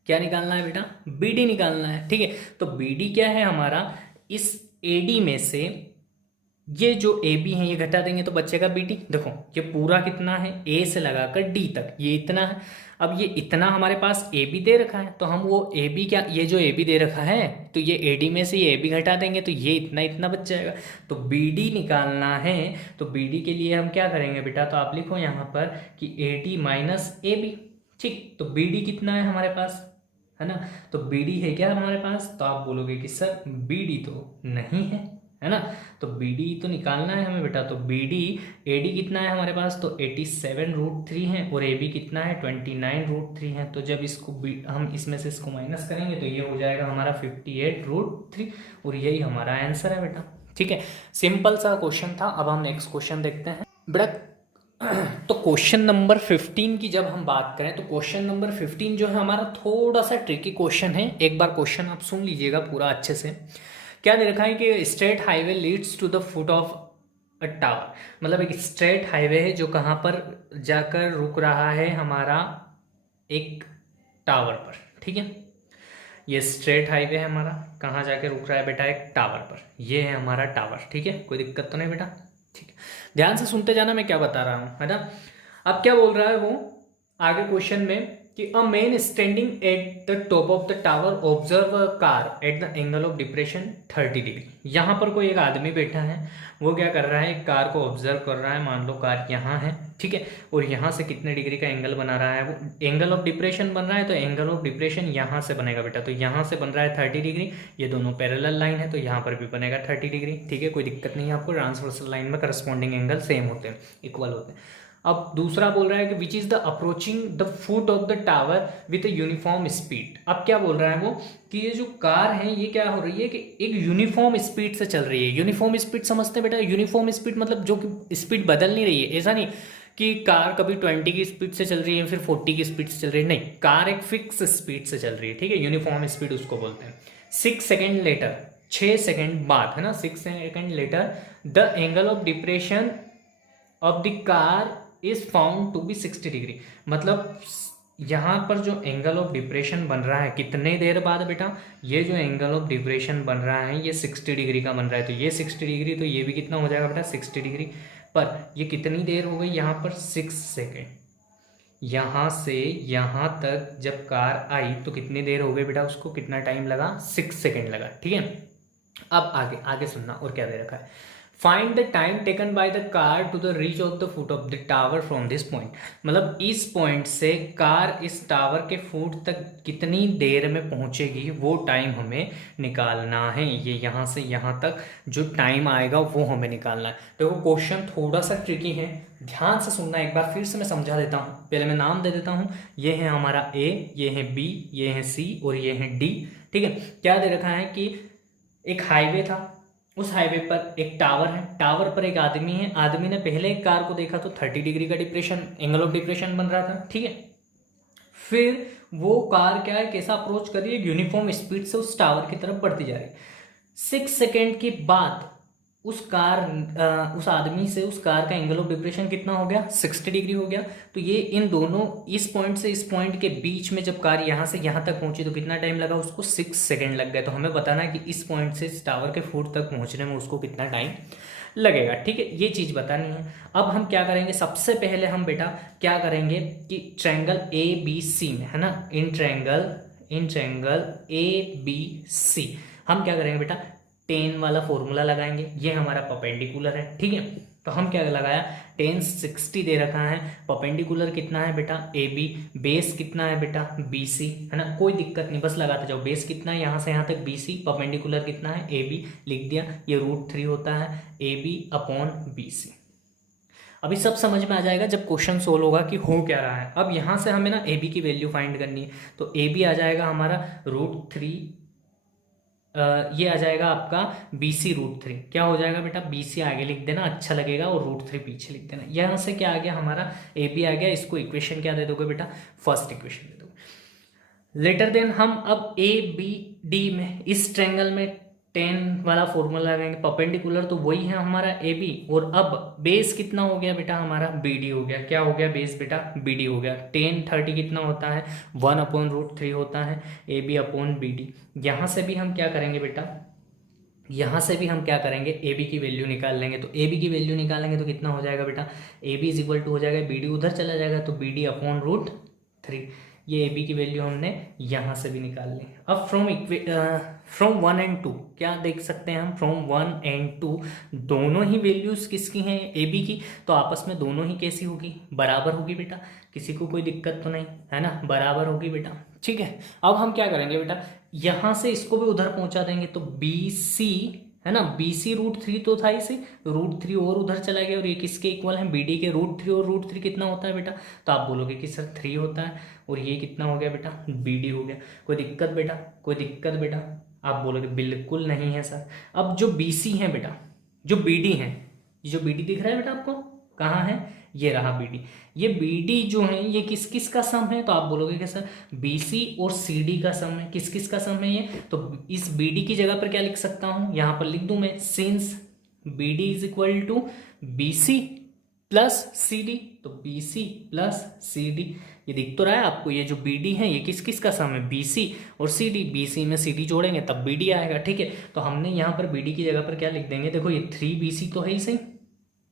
क्या निकालना है बेटा BD निकालना है। ठीक है, तो BD क्या है हमारा, इस AD में से ये जो AB है ये घटा देंगे तो बचेगा BD। देखो ये पूरा कितना है, A से लगाकर D तक ये इतना है। अब ये इतना हमारे पास AB दे रखा है, तो हम वो AB क्या, ये जो AB दे रखा है तो ये AD में से ये AB घटा देंगे तो ये इतना बच जाएगा। तो BD निकालना है, तो BD के लिए हम क्या करेंगे बेटा, तो आप लिखो यहाँ पर कि AD माइनस AB। ठीक, तो BD कितना है हमारे पास, है ना, तो BD है क्या हमारे पास, तो आप बोलोगे कि सर BD तो नहीं है है ना। तो बी डी तो निकालना है हमें बेटा, तो बी डी ए डी कितना है हमारे पास, तो 87√3 है, और ए बी कितना है 29√3 है। तो जब इसको हम इसमें से इसको माइनस करेंगे तो ये हो जाएगा हमारा 58√3, और यही हमारा आंसर है बेटा। ठीक है, सिंपल सा क्वेश्चन था। अब हम नेक्स्ट क्वेश्चन देखते हैं बेटा। तो क्वेश्चन नंबर 15 की जब हम बात करें तो क्वेश्चन नंबर 15 जो है हमारा थोड़ा सा ट्रिकी क्वेश्चन है। एक बार क्वेश्चन आप सुन लीजिएगा पूरा अच्छे से। क्या दे रखा है कि straight highway leads to the foot of a tower, मतलब एक स्ट्रेट हाईवे है जो कहाँ पर जाकर रुक रहा है हमारा एक टावर पर। ठीक है, ये स्ट्रेट हाईवे है हमारा, कहाँ जाके रुक रहा है बेटा, एक टावर पर। ये है हमारा टावर। ठीक है, कोई दिक्कत तो नहीं बेटा। ठीक है, ध्यान से सुनते जाना मैं क्या बता रहा हूँ, है ना। अब क्या बोल रहा है वो आगे क्वेश्चन में कि a man standing at the top of the tower observe a car at the angle of depression 30 degree. यहाँ पर कोई एक आदमी बैठा है, वो क्या कर रहा है, एक कार को ऑब्जर्व कर रहा है। मान लो कार यहाँ है, ठीक है, और यहाँ से कितने डिग्री का एंगल बना रहा है, वो एंगल ऑफ डिप्रेशन बन रहा है। तो एंगल ऑफ डिप्रेशन यहाँ से बनेगा बेटा, तो यहाँ से बन रहा है 30 डिग्री। ये दोनों पैरेलल लाइन है तो यहाँ पर भी बनेगा 30 डिग्री। ठीक है, कोई दिक्कत नहीं है आपको, ट्रांसवर्सल लाइन में करस्पॉन्डिंग एंगल सेम होते हैं, इक्वल होते हैं। अब दूसरा बोल रहा है कि which is the approaching the foot of the tower with uniform speed. अब क्या बोल रहा है वो कि ये जो कार है ये क्या हो रही है कि एक यूनिफॉर्म स्पीड से चल रही है। यूनिफॉर्म स्पीड समझते हैं बेटा, यूनिफॉर्म स्पीड मतलब जो कि स्पीड बदल नहीं रही है। ऐसा नहीं कि कार कभी 20 की स्पीड से चल रही है फिर 40 की स्पीड से चल रही है, नहीं, कार एक फिक्स स्पीड से चल रही है। ठीक है, यूनिफॉर्म स्पीड उसको बोलते हैं। 6 सेकेंड लेटर, 6 सेकेंड बाद, है ना, 6 second later the angle of depression of the car is found to be 60 degree. मतलब यहाँ पर जो एंगल ऑफ डिप्रेशन बन रहा है कितने देर बाद बेटा, ये जो एंगल ऑफ डिप्रेशन बन रहा है ये 60 डिग्री का बन रहा है। तो ये 60 डिग्री, तो ये भी कितना हो जाएगा बेटा 60 डिग्री। पर ये कितनी देर हो गई यहाँ पर 6 सेकेंड। यहाँ से यहाँ तक जब कार आई तो कितनी देर हो गई बेटा, उसको कितना टाइम लगा, 6 सेकेंड लगा। ठीक है, अब आगे आगे सुनना और क्या दे रखा है। Find the time taken by the car to the reach of the foot of the tower from this point. मतलब इस पॉइंट से कार इस टावर के फुट तक कितनी देर में पहुंचेगी, वो टाइम हमें निकालना है। ये यहाँ से यहाँ तक जो टाइम आएगा वो हमें निकालना है। तो वो क्वेश्चन थोड़ा सा ट्रिकी है, ध्यान से सुनना। एक बार फिर से मैं समझा देता हूँ, पहले मैं नाम दे देता हूँ। ये है हमारा ए, ये है बी, ये है सी और ये है डी। ठीक है, क्या दे रखा है कि एक हाईवे था, उस हाईवे पर एक टावर है, टावर पर एक आदमी है। आदमी ने पहले एक कार को देखा तो 30 डिग्री का डिप्रेशन, एंगल ऑफ डिप्रेशन बन रहा था। ठीक है, फिर वो कार क्या है, कैसा अप्रोच कर रही है, यूनिफॉर्म स्पीड से उस टावर की तरफ बढ़ती जा रही है। 6 सेकेंड के बाद उस आदमी से उस कार का एंगल ऑफ डिप्रेशन कितना हो गया, 60 डिग्री हो गया। तो ये इन दोनों, इस पॉइंट से इस पॉइंट के बीच में जब कार यहाँ से यहाँ तक पहुंची तो कितना टाइम लगा उसको, 6 सेकेंड लग गए। तो हमें बताना है कि इस पॉइंट से इस टावर के फुट तक पहुंचने में उसको कितना टाइम लगेगा। ठीक है, ये चीज़ बतानी है। अब हम क्या करेंगे, सबसे पहले हम बेटा क्या करेंगे कि ट्रायंगल ए बी सी में, है ना, इन ट्रायंगल ए बी सी हम क्या करेंगे बेटा, टेन वाला फॉर्मूला लगाएंगे। ये हमारा परपेंडिकुलर है। ठीक है, तो हम क्या लगाया, टेन 60 दे रखा है, परपेंडिकुलर कितना है बेटा ए बी, बेस कितना है बेटा बी सी, है ना, कोई दिक्कत नहीं, बस लगाते जाओ। बेस कितना है यहाँ से यहाँ तक बी सी, परपेंडिकुलर कितना है ए बी, लिख दिया। ये √3 होता है A B upon B C. अभी सब समझ में आ जाएगा जब क्वेश्चन सोल्व होगा कि हो क्या रहा है। अब यहाँ से हमें ना ए बी की वैल्यू फाइंड करनी है, तो ए बी आ जाएगा हमारा √3, ये आ जाएगा आपका BC √3। क्या हो जाएगा बेटा, BC आगे लिख देना, अच्छा लगेगा, और √3 पीछे लिख देना। यहाँ से क्या आ गया हमारा AB आ गया। इसको इक्वेशन क्या दे दोगे बेटा, फर्स्ट इक्वेशन दे दोगे। लेटर देन हम अब ABD में इस ट्रायंगल में 10 वाला फॉर्मूला लगाएंगे। परपेंडिकुलर तो वही है हमारा AB, और अब बेस कितना हो गया बेटा हमारा BD हो गया। क्या हो गया बेस बेटा, BD हो गया। 10 30 कितना होता है, 1/√3 होता है AB अपॉन BD। यहाँ से भी हम क्या करेंगे बेटा, यहाँ से भी हम क्या करेंगे, ए बी की वैल्यू निकाल लेंगे। तो ए बी की वैल्यू निकालेंगे तो कितना हो जाएगा बेटा, A B is equal to हो जाएगा बी डी, उधर चला जाएगा तो बी डी अपॉन √3। ये ए बी की वैल्यू हमने यहाँ से भी निकाल ली। अब फ्रॉम 1 and 2 क्या देख सकते हैं हम, फ्रॉम 1 and 2 दोनों ही वैल्यूज किसकी हैं, ए बी की, तो आपस में दोनों ही कैसी होगी, बराबर होगी बेटा। किसी को कोई दिक्कत तो नहीं है ना, बराबर होगी बेटा। ठीक है, अब हम क्या करेंगे बेटा, यहाँ से इसको भी उधर पहुँचा देंगे तो बी सी, है ना। BC √3 तो था इसे, √3 और उधर चला गया और ये किसके इक्वल है, BD के। √3 और √3 कितना होता है बेटा, तो आप बोलोगे कि सर 3 होता है, और ये कितना हो गया बेटा, BD हो गया। कोई दिक्कत बेटा, कोई दिक्कत बेटा, आप बोलोगे बिल्कुल नहीं है सर। अब जो BC है बेटा, जो BD है, ये जो BD दिख रहा है बेटा आपको, कहाँ है, ये रहा BD। ये BD जो है ये किस किस का सम है, तो आप बोलोगे कि सर BC और CD का सम है। किस किस का सम है ये, तो इस BD की जगह पर क्या लिख सकता हूं, यहां पर लिख दूं मैं, since BD is equal to BC plus CD, तो BC प्लस CD, ये दिख तो रहा है आपको, ये जो BD है ये किस किस का सम है, BC और CD। BC में CD जोड़ेंगे तब BD आएगा, ठीक है। तो हमने यहाँ पर BD की जगह पर क्या लिख देंगे, देखो ये 3BC तो है ही सही,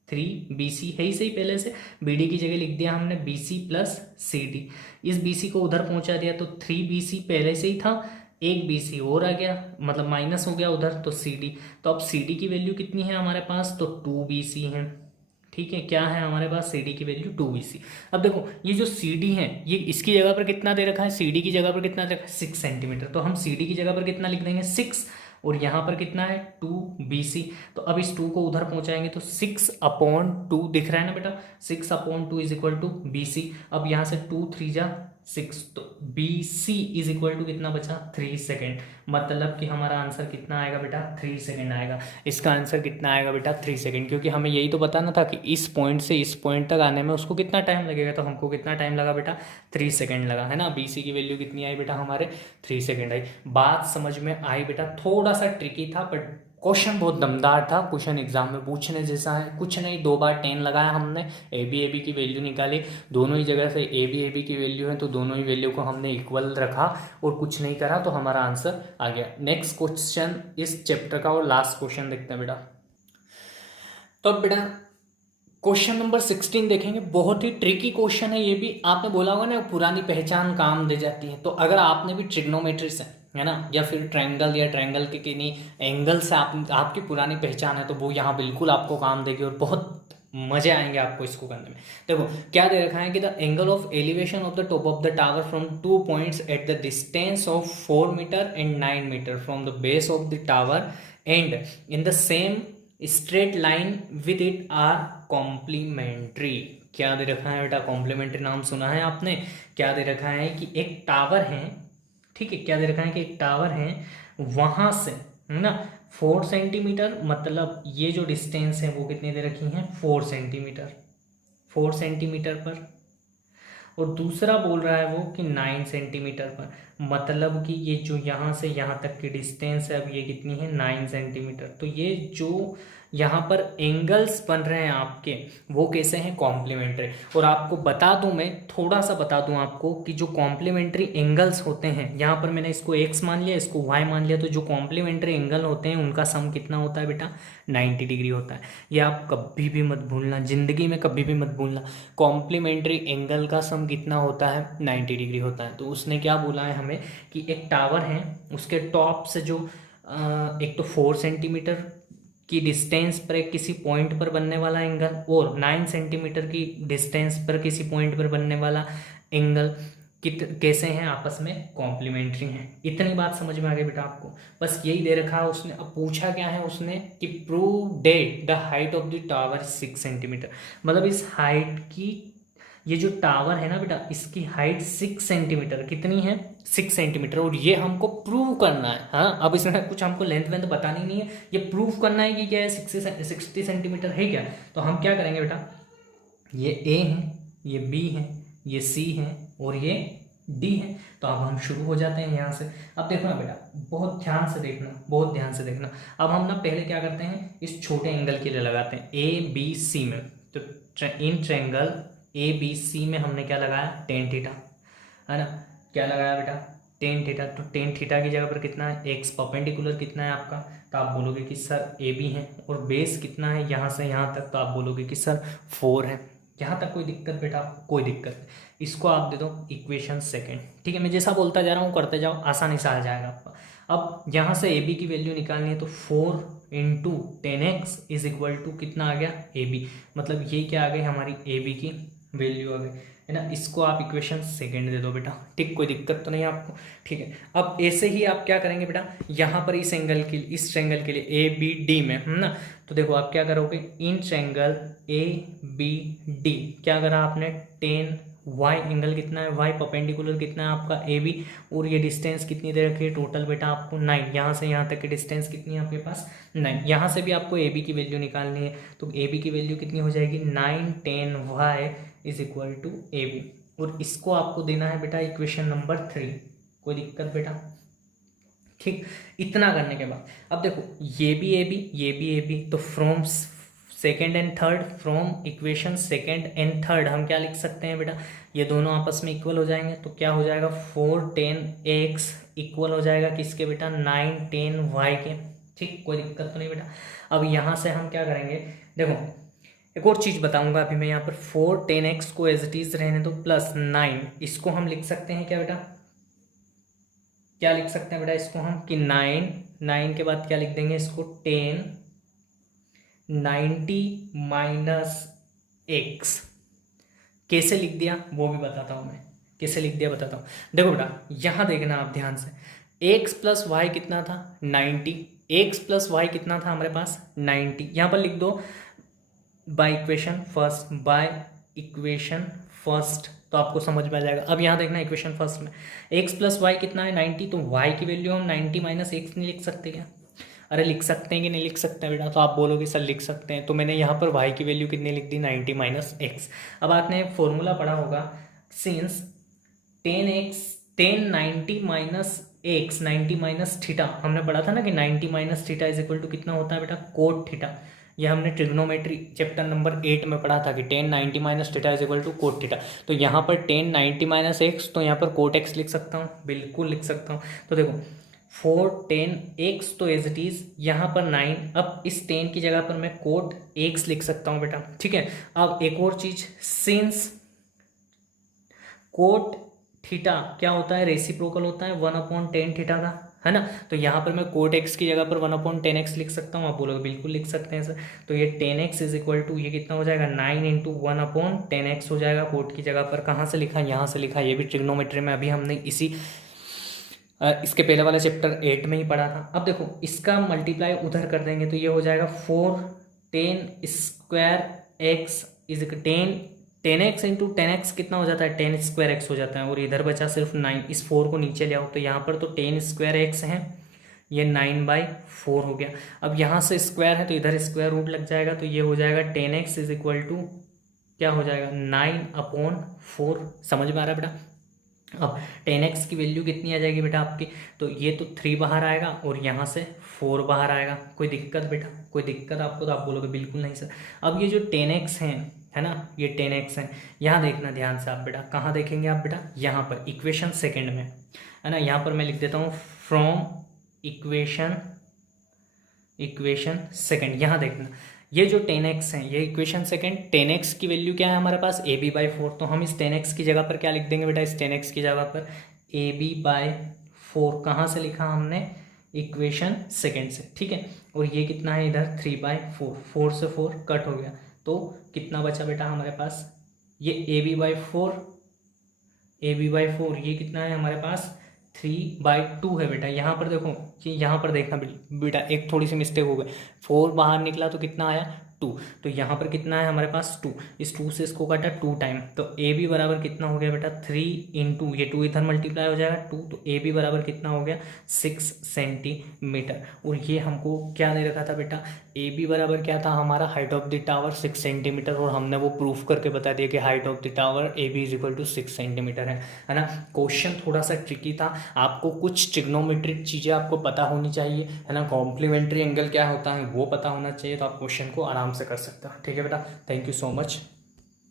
3BC है ही सही, पहले से BD की जगह लिख दिया हमने BC प्लस CD। इस BC को उधर पहुंचा दिया तो 3BC पहले से ही था, एक BC और आ गया, मतलब माइनस हो गया उधर, तो CD। तो अब CD की वैल्यू कितनी है हमारे पास, तो 2BC है, ठीक है। क्या है हमारे पास, CD की वैल्यू 2BC। अब देखो ये जो CD है ये इसकी जगह पर कितना दे रखा है, CD की जगह पर कितना दे रखा है, 6 सेंटीमीटर। तो हम CD की जगह पर कितना लिख देंगे, 6, और यहाँ पर कितना है 2BC। तो अब इस 2 को उधर पहुंचाएंगे तो 6/2 दिख रहा है ना बेटा, 6/2 इज इक्वल टू BC। अब यहाँ से 2 3 जा 6, तो BC इज इक्वल टू कितना बचा, 3 सेकेंड। मतलब कि हमारा आंसर कितना आएगा बेटा, 3 सेकेंड आएगा। इसका आंसर कितना आएगा बेटा, 3 सेकेंड, क्योंकि हमें यही तो बताना था कि इस पॉइंट से इस पॉइंट तक आने में उसको कितना टाइम लगेगा, तो हमको कितना टाइम लगा बेटा, 3 सेकेंड लगा, है ना। BC की वैल्यू कितनी आई बेटा हमारे, 3 सेकेंड आई। बात समझ में आई बेटा, थोड़ा सा ट्रिकी था बट क्वेश्चन बहुत दमदार था, क्वेश्चन एग्जाम में पूछने जैसा है। कुछ नहीं, 2 बार 10 लगाया हमने, AB की वैल्यू निकाली, दोनों ही जगह से AB की वैल्यू है तो दोनों ही वैल्यू को हमने इक्वल रखा और कुछ नहीं करा, तो हमारा आंसर आ गया। नेक्स्ट क्वेश्चन इस चैप्टर का और लास्ट क्वेश्चन देखते हैं बेटा। तो अब बेटा क्वेश्चन नंबर 16 देखेंगे, बहुत ही ट्रिकी क्वेश्चन है ये भी। आपने बोला होगा ना पुरानी पहचान काम दे जाती है, तो अगर आपने भी ट्रिग्नोमेट्री से, है ना, या फिर ट्रायंगल या ट्रायंगल के किन्हीं एंगल से आपकी पुरानी पहचान है, तो वो यहाँ बिल्कुल आपको काम देगी और बहुत मजे आएंगे आपको इसको करने में। देखो क्या दे रखा है कि the angle of elevation of the top of the tower from 2 points at the distance of 4 metre and 9 metre from the base of the tower and in the same straight line with it are complementary. क्या दे रखा है बेटा, complementary नाम सुना है आपने। क्या दे रखा है कि एक टावर है, ठीक है, क्या दे रखा है कि एक टावर है, वहां से, है ना, 4 सेंटीमीटर, मतलब ये जो डिस्टेंस है वो कितनी दे रखी है, 4 सेंटीमीटर, 4 सेंटीमीटर पर, और दूसरा बोल रहा है वो कि 9 सेंटीमीटर पर, मतलब कि ये जो यहाँ से यहाँ तक की डिस्टेंस है, अब ये कितनी है, 9 सेंटीमीटर। तो ये जो यहाँ पर एंगल्स बन रहे हैं आपके, वो कैसे हैं, कॉम्प्लीमेंट्री। और आपको बता दूं, मैं थोड़ा सा बता दूं आपको कि जो कॉम्प्लीमेंट्री एंगल्स होते हैं, यहाँ पर मैंने इसको x मान लिया, इसको y मान लिया, तो जो कॉम्प्लीमेंट्री एंगल होते हैं उनका सम कितना होता है बेटा, 90 डिग्री होता है। ये आप कभी भी मत भूलना, जिंदगी में कभी भी मत भूलना, कॉम्प्लीमेंट्री एंगल का सम कितना होता है, 90 डिग्री होता है। तो उसने क्या बोला है हमें कि एक टावर है, उसके टॉप से जो एक तो 4 सेंटीमीटर की डिस्टेंस पर एक किसी पॉइंट पर बनने वाला एंगल, और 9 सेंटीमीटर की डिस्टेंस पर किसी पॉइंट पर बनने वाला एंगल कैसे हैं, आपस में कॉम्प्लीमेंट्री हैं। इतनी बात समझ में आ गई बेटा आपको, बस यही दे रखा है उसने। अब पूछा क्या है उसने कि prove that the height of the tower 6 centimetre, मतलब इस हाइट की, ये जो टावर है ना बेटा, इसकी हाइट 6 सेंटीमीटर, कितनी है, 6 सेंटीमीटर, और ये हमको प्रूव करना है। हाँ, अब इसमें कुछ हमको लेंथ वेंथ बतानी नहीं है, ये प्रूव करना है कि क्या है, 60 सेंटीमीटर है क्या। तो हम क्या करेंगे बेटा, ये A है, ये B है, ये C है और ये D है। तो अब हम शुरू हो जाते हैं यहाँ से। अब देखना बेटा, बहुत ध्यान से देखना, बहुत ध्यान से देखना। अब हम ना पहले क्या करते हैं, इस छोटे एंगल के लिए लगाते हैं ABC में। तो इन ट्रायंगल ABC में हमने क्या लगाया, tan थीटा, है ना। क्या लगाया बेटा, tan थीटा। तो tan थीटा की जगह पर कितना है, x परपेंडिकुलर कितना है आपका, तो आप बोलोगे कि सर AB है, और बेस कितना है यहाँ से यहाँ तक, तो आप बोलोगे कि सर 4 है। यहाँ तक कोई दिक्कत बेटा, कोई दिक्कत नहीं। इसको आप दे दो इक्वेशन सेकेंड, ठीक है। मैं जैसा बोलता जा रहा हूँ करते जाओ, आसानी से आ जाएगा आपका। अब यहाँ से AB की वैल्यू निकालनी है, तो 4 into 10x is equal to कितना आ गया, AB, मतलब ये क्या आ गई हमारी AB की वैल्यू आ गई, है ना, इसको आप इक्वेशन सेकंड दे दो बेटा, ठीक, कोई दिक्कत तो नहीं आपको, ठीक है। अब ऐसे ही आप क्या करेंगे बेटा, यहाँ पर इस एंगल के इस ट्रायंगल के लिए ए बी डी में, है ना, तो देखो आप क्या करोगे, in triangle A B D क्या करा आपने, टेन वाई एंगल कितना है, वाई परपेंडिकुलर कितना है आपका ए बी, और ये डिस्टेंस कितनी दे रखी है टोटल बेटा आपको 9, यहाँ से यहाँ तक की डिस्टेंस कितनी है आपके पास 9, यहाँ से भी आपको ए बी की वैल्यू निकालनी है, तो ए बी की वैल्यू कितनी हो जाएगी 9 10 Y is equal to A B, और इसको आपको देना है बेटा इक्वेशन नंबर 3, कोई दिक्कत बेटा, ठीक। इतना करने के बाद अब देखो ये भी ए बी, ये भी ए बी, तो from second and third, from equation second and third हम क्या लिख सकते हैं बेटा, ये दोनों आपस में इक्वल हो जाएंगे, तो क्या हो जाएगा 4 10 x इक्वल हो जाएगा किसके बेटा 9 10 y के, ठीक, कोई दिक्कत तो नहीं बेटा। अब यहाँ से हम क्या करेंगे, देखो एक और चीज़ बताऊंगा अभी मैं, यहाँ पर 4 10x को एज इट इज रहने दो, प्लस 9 इसको हम लिख सकते हैं क्या बेटा, क्या लिख सकते हैं बेटा इसको हम कि 9 के बाद क्या लिख देंगे इसको 10 90 माइनस एक्स, कैसे लिख दिया वो भी बताता हूँ मैं, कैसे लिख दिया बताता हूँ। देखो बेटा यहाँ देखना आप ध्यान से, एक्स प्लस वाई कितना था 90, एक्स प्लस वाई कितना था हमारे पास 90, यहाँ पर लिख दो by equation first, by equation first, तो आपको समझ में आ जाएगा। अब यहाँ देखना इक्वेशन फर्स्ट में x प्लस वाई कितना है 90, तो y की वैल्यू हम 90 माइनस एक्स नहीं लिख सकते क्या, अरे लिख सकते हैं कि नहीं लिख सकते हैं बेटा, तो आप बोलोगे सर लिख सकते हैं, तो मैंने यहाँ पर y की वैल्यू कितनी लिख दी 90 माइनस एक्स। अब आपने फॉर्मूला पढ़ा होगा, since 10 90 minus X 90 minus theta, हमने पढ़ा था ना कि 90 minus theta is equal to कितना होता है बेटा कोट थीटा, ये हमने ट्रिग्नोमेट्री चैप्टर नंबर 8 में पढ़ा था कि 10 90 minus theta is equal to cot theta, तो यहाँ पर 10 90 माइनस एक्स, तो यहाँ पर कोट एक्स लिख सकता हूँ, बिल्कुल लिख सकता हूँ। तो देखो 4 10 एक्स, तो एज इट इज यहाँ पर 9, अब इस 10 की जगह पर मैं कोट एक्स लिख सकता हूँ बेटा, ठीक है। अब एक और चीज, सिंस कोट थीटा क्या होता है, रेसिप्रोकल होता है 1/10 थीटा का, है ना, तो यहाँ पर मैं कोट एक्स की जगह पर 1/10x लिख सकता हूँ, आप बोलोगे बिल्कुल लिख सकते हैं सर, तो ये 10x इज इक्वल टू ये कितना हो जाएगा 9 इंटू 1/10x हो जाएगा, कोट की जगह पर कहाँ से लिखा, यहाँ से लिखा, ये भी ट्रिग्नोमेट्री में अभी हमने इसके पहले वाले चैप्टर 8 में ही पढ़ा था। अब देखो इसका मल्टीप्लाई उधर कर देंगे तो ये हो जाएगा 4 10 square x is 10x into 10x कितना हो जाता है 10 स्क्वायर एक्स हो जाता है, और इधर बचा सिर्फ 9, इस 4 को नीचे ले आओ, तो यहाँ पर तो 10 स्क्वायर एक्स है, ये 9/4 हो गया। अब यहाँ से स्क्वायर है तो इधर स्क्वायर रूट लग जाएगा, तो ये हो जाएगा 10x इज इक्वल टू क्या हो जाएगा 9/4, समझ में आ रहा है बेटा। अब 10x की वैल्यू कितनी आ जाएगी बेटा आपकी, तो ये तो 3 बाहर आएगा और यहाँ से 4 बाहर आएगा, कोई दिक्कत बेटा, कोई दिक्कत आपको, तो आप बोलोगे बिल्कुल नहीं सर। अब ये जो 10x है ना, ये 10x है, यहाँ देखना ध्यान से आप बेटा, कहाँ देखेंगे आप बेटा, यहाँ पर इक्वेशन सेकंड में, है ना, यहाँ पर मैं लिख देता हूँ फ्रॉम इक्वेशन सेकंड, यहाँ देखना ये जो 10x है ये इक्वेशन सेकंड, 10x की वैल्यू क्या है हमारे पास ab/4, तो हम इस 10x की जगह पर क्या लिख देंगे बेटा, इस 10x की जगह पर ab/4, कहाँ से लिखा हमने इक्वेशन सेकंड से, ठीक है। और ये कितना है इधर 3/4, 4 से 4 कट हो गया, तो कितना बचा बेटा हमारे पास, ये ab/4 ये कितना है हमारे पास 3/2 है बेटा। यहाँ पर देखो कि यहाँ पर देखना बेटा एक थोड़ी सी मिस्टेक हो गई, 4 बाहर निकला तो कितना आया 2, तो यहाँ पर कितना है हमारे पास 2, इस 2 से इसको काटा 2 टाइम, तो ए बी बराबर कितना हो गया बेटा 3 इंटू ये 2 इधर मल्टीप्लाई हो जाएगा 2, तो ए बी बराबर कितना हो गया 6 सेंटीमीटर। और ये हमको क्या दे रखा था बेटा, ए बी बराबर क्या था हमारा height of the tower 6 centimetre, और हमने वो प्रूफ करके बता दिया कि height of the tower A B is equal to 6 centimetre है ना। क्वेश्चन थोड़ा सा ट्रिकी था, आपको कुछ ट्रिग्नोमेट्रिक चीज़ें आपको पता होनी चाहिए, है ना, कॉम्प्लीमेंट्री एंगल क्या होता है वो पता होना चाहिए, तो आप क्वेश्चन को आराम से कर सकते हो, ठीक है बेटा। Thank you so much.